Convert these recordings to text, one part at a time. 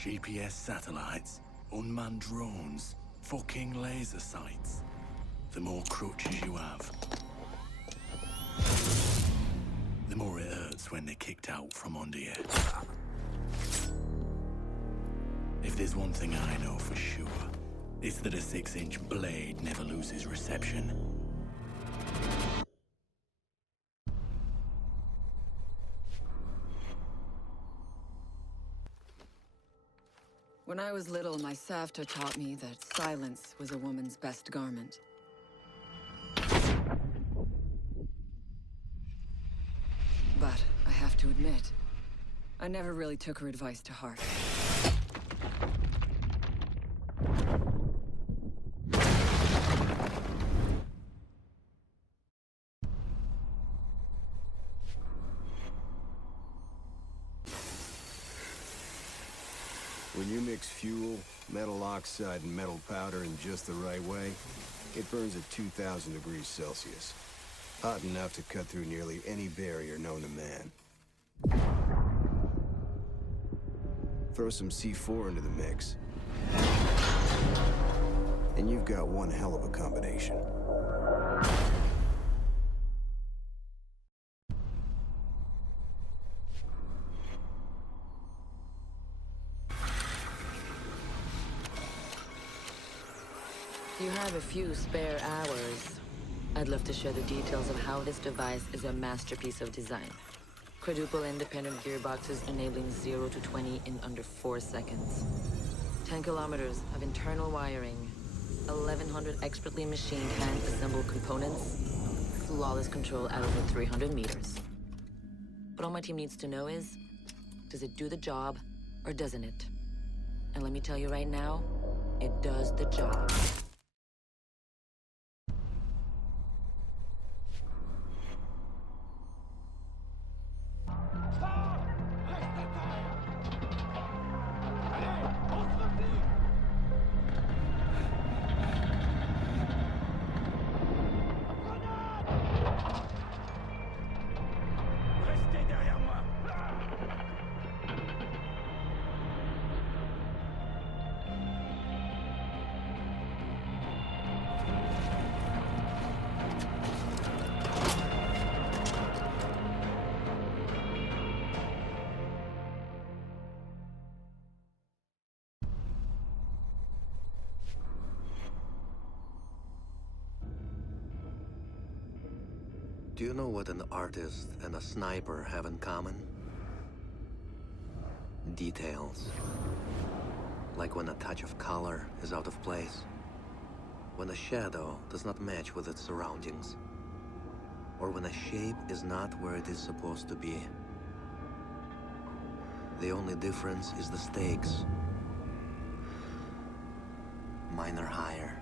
GPS satellites, unmanned drones, fucking laser sights. The more crutches you have, the more it hurts when they're kicked out from under you. If there's one thing I know for sure, it's that a 6-inch blade never loses reception. When I was little, my Savta taught me that silence was a woman's best garment. But I have to admit, I never really took her advice to heart. When you mix fuel, metal oxide, and metal powder in just the right way, it burns at 2,000 degrees Celsius. Hot enough to cut through nearly any barrier known to man. Throw some C4 into the mix, and you've got one hell of a combination. If you have a few spare hours, I'd love to share the details of how this device is a masterpiece of design. Quadruple independent gearboxes enabling 0 to 20 in under 4 seconds. 10 kilometers of internal wiring, 1,100 expertly machined hand-assembled components, flawless control at over 300 meters. But all my team needs to know is, does it do the job, or doesn't it? And let me tell you right now, it does the job. Do you know what an artist and a sniper have in common? Details. Like when a touch of color is out of place. When a shadow does not match with its surroundings. Or when a shape is not where it is supposed to be. The only difference is the stakes. Mine are higher.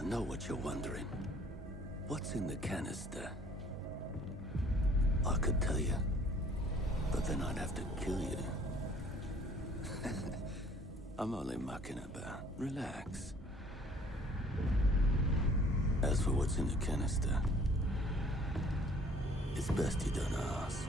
I know what you're wondering. What's in the canister? I could tell you, but then I'd have to kill you. I'm only mucking about. Relax. As for what's in the canister, it's best you don't ask.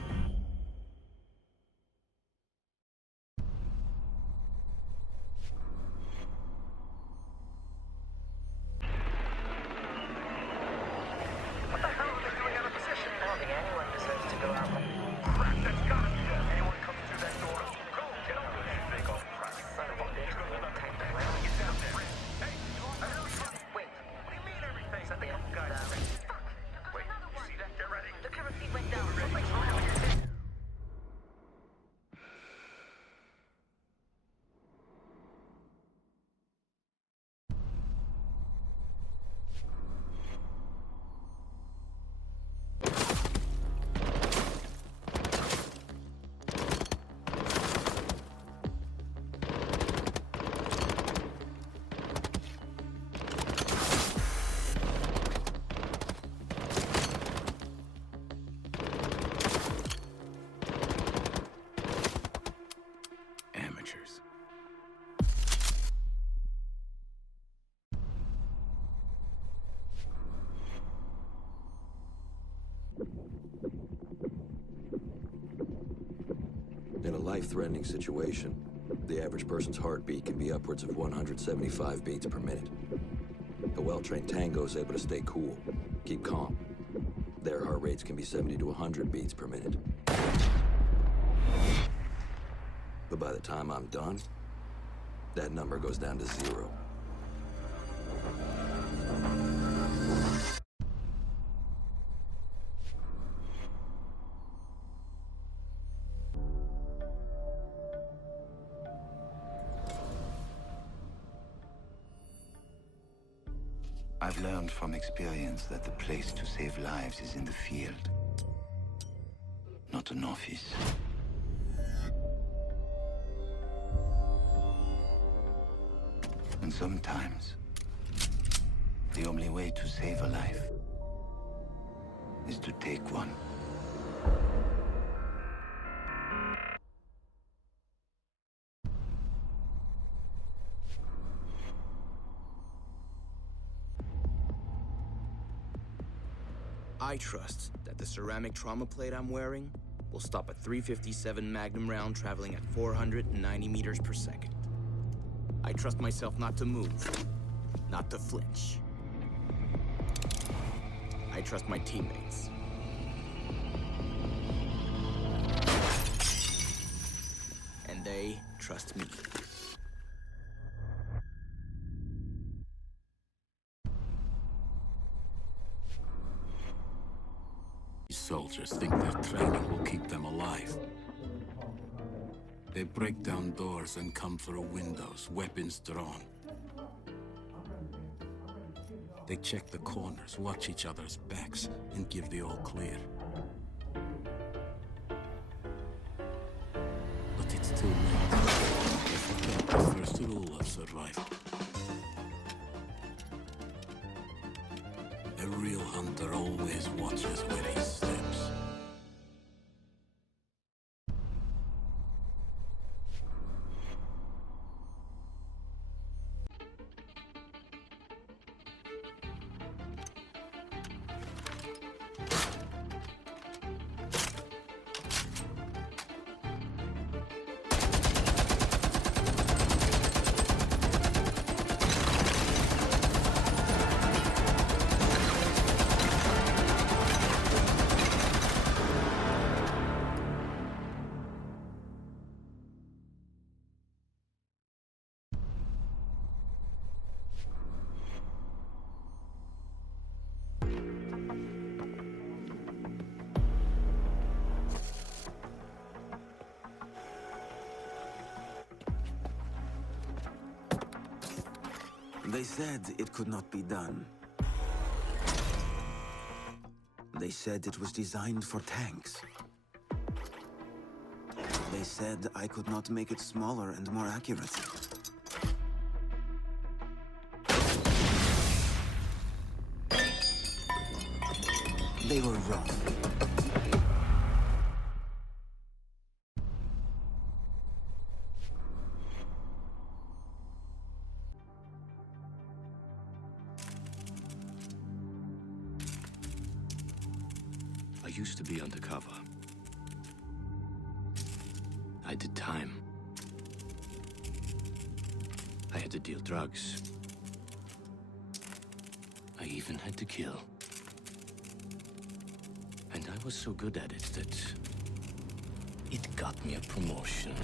Amateurs. In a life-threatening situation, the average person's heartbeat can be upwards of 175 beats per minute. A well-trained tango is able to stay cool, keep calm. Their heart rates can be 70 to 100 beats per minute. But by the time I'm done, that number goes down to 0. I've learned from experience that the place to save lives is in the field, not an office. And sometimes, the only way to save a life is to take one. I trust that the ceramic trauma plate I'm wearing will stop a .357 Magnum round traveling at 490 meters per second. I trust myself not to move, not to flinch. I trust my teammates. And they trust me. Soldiers think their training will keep them alive. They break down doors and come through windows, weapons drawn. They check the corners, watch each other's backs, and give the all clear. But it's too late. They forget the first rule of survival. A real hunter always watches where he steps. They said it could not be done. They said it was designed for tanks. They said I could not make it smaller and more accurate. they were wrong. I used to be undercover. I did time. I had to deal drugs. I even had to kill. And I was so good at it that it got me a promotion.